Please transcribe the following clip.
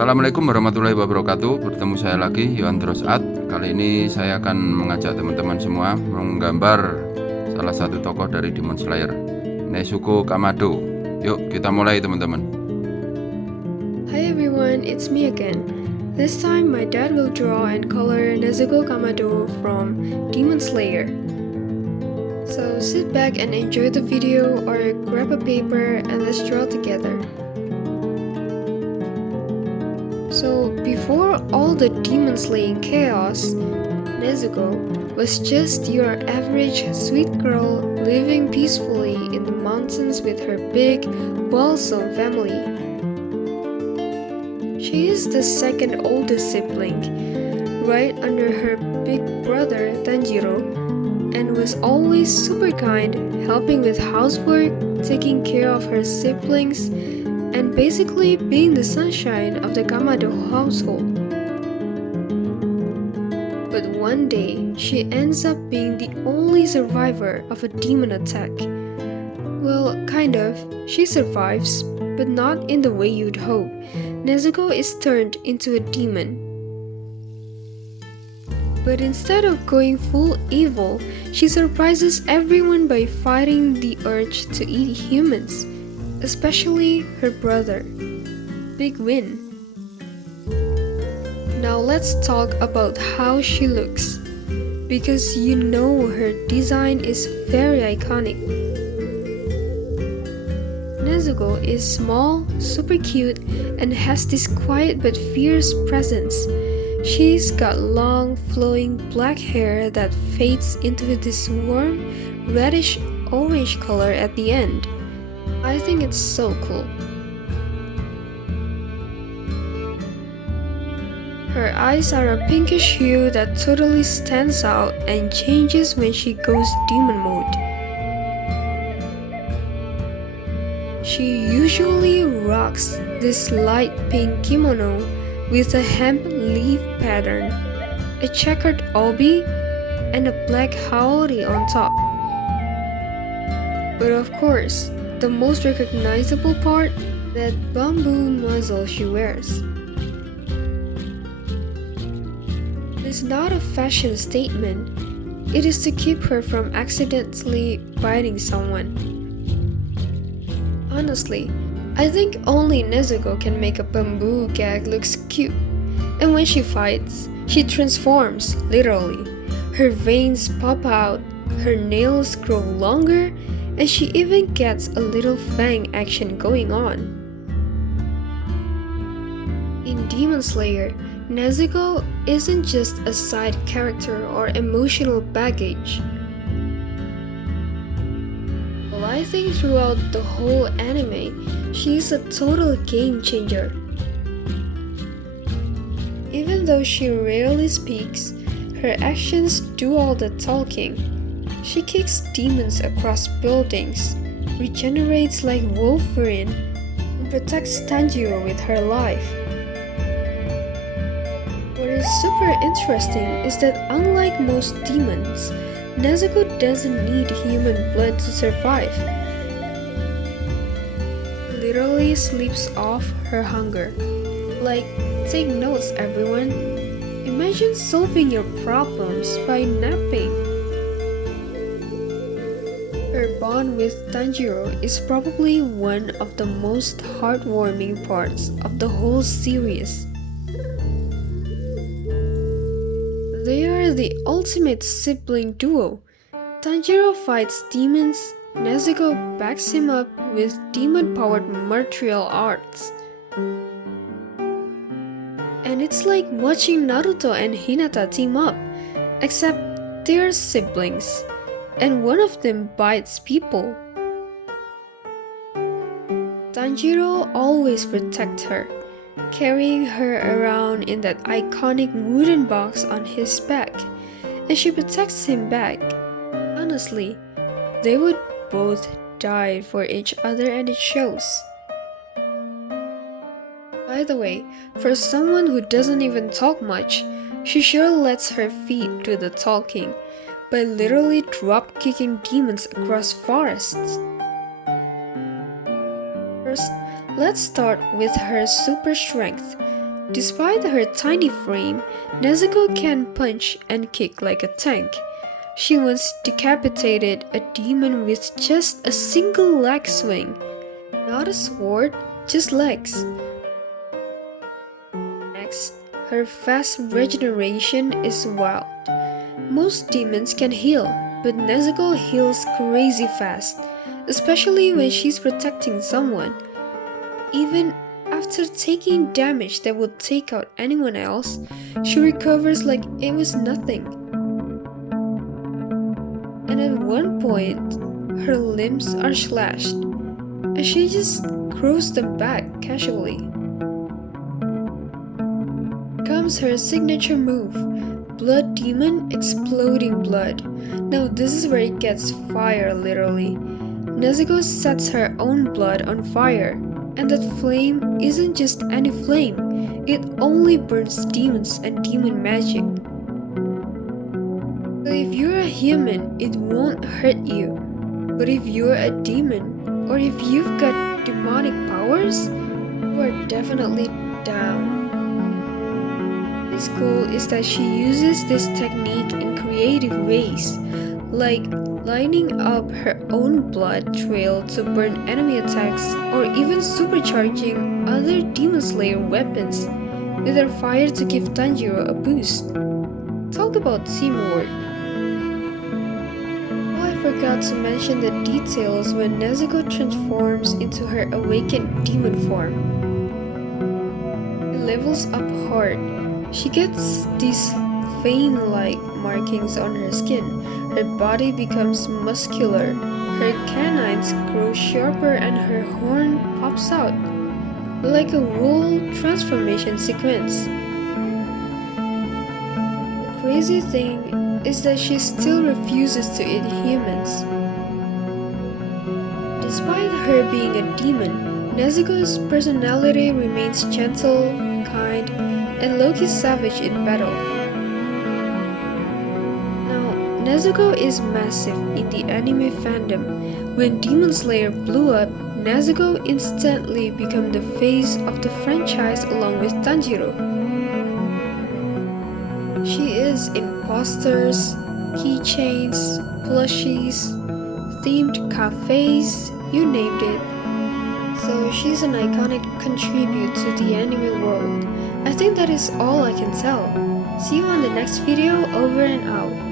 Assalamualaikum warahmatullahi wabarakatuh. Bertemu saya lagi, Yohan. Kali ini saya akan mengajak teman-teman semua menggambar salah satu tokoh dari Demon Slayer, Nezuko Kamado. Yuk kita mulai teman-teman. Hi everyone, it's me again. This time my dad will draw and color Nezuko Kamado from Demon Slayer. So sit back and enjoy the video or grab a paper and let's draw together. So before all the demon slaying chaos, Nezuko was just your average sweet girl living peacefully in the mountains with her big, wholesome family. She is the second oldest sibling, right under her big brother Tanjiro, and was always super kind, helping with housework, taking care of her siblings, and basically being the sunshine of the Kamado household. But one day, she ends up being the only survivor of a demon attack. Well, kind of. She survives, but not in the way you'd hope. Nezuko is turned into a demon. But instead of going full evil, she surprises everyone by fighting the urge to eat humans, especially her brother. Big win. Now let's talk about how she looks, because you know her design is very iconic. Nezuko is small, super cute, and has this quiet but fierce presence. She's got long, flowing black hair that fades into this warm, reddish-orange color at the end. I think it's so cool. Her eyes are a pinkish hue that totally stands out and changes when she goes demon mode. She usually rocks this light pink kimono with a hemp leaf pattern, a checkered obi, and a black haori on top. But of course, the most recognizable part, that bamboo muzzle she wears. It's not a fashion statement, it is to keep her from accidentally biting someone. Honestly, I think only Nezuko can make a bamboo gag looks cute. And when she fights, she transforms, literally. Her veins pop out, her nails grow longer, and she even gets a little fang action going on. In Demon Slayer, Nezuko isn't just a side character or emotional baggage. Well, I think throughout the whole anime, she's a total game changer. Even though she rarely speaks, her actions do all the talking. She kicks demons across buildings, regenerates like Wolverine, and protects Tanjiro with her life. What is super interesting is that unlike most demons, Nezuko doesn't need human blood to survive. Literally sleeps off her hunger. Like, take notes everyone. Imagine solving your problems by napping. Her bond with Tanjiro is probably one of the most heartwarming parts of the whole series. They are the ultimate sibling duo. Tanjiro fights demons, Nezuko backs him up with demon-powered martial arts. And it's like watching Naruto and Hinata team up, except they're siblings, and one of them bites people. Tanjiro always protects her, carrying her around in that iconic wooden box on his back, and she protects him back. Honestly, they would both die for each other and it shows. By the way, for someone who doesn't even talk much, she sure lets her feet do the talking by literally drop-kicking demons across forests. First, let's start with her super strength. Despite her tiny frame, Nezuko can punch and kick like a tank. She once decapitated a demon with just a single leg swing. Not a sword, just legs. Next, her fast regeneration is wild. Most demons can heal, but Nezuko heals crazy fast, especially when she's protecting someone. Even after taking damage that would take out anyone else, she recovers like it was nothing. And at one point, her limbs are slashed, and she just grows them back casually. Comes her signature move, Blood Demon Exploding Blood. Now this is where it gets fire literally. Nezuko sets her own blood on fire, and that flame isn't just any flame, it only burns demons and demon magic. So if you're a human, it won't hurt you. But if you're a demon, or if you've got demonic powers, you are definitely down. What's cool is that she uses this technique in creative ways, like lining up her own blood trail to burn enemy attacks, or even supercharging other Demon Slayer weapons with her fire to give Tanjiro a boost. Talk about teamwork. Oh, I forgot to mention the details when Nezuko transforms into her awakened demon form. She levels up hard. She gets these vein-like markings on her skin. Her body becomes muscular, her canines grow sharper, and her horn pops out, like a whole transformation sequence. The crazy thing is that she still refuses to eat humans. Despite her being a demon, Nezuko's personality remains gentle, kind, and low-key savage in battle. Nezuko is massive in the anime fandom. When Demon Slayer blew up, Nezuko instantly became the face of the franchise along with Tanjiro. She is in posters, keychains, plushies, themed cafes, you named it. So she's an iconic contribute to the anime world. I think that is all I can tell. See you on the next video, over and out.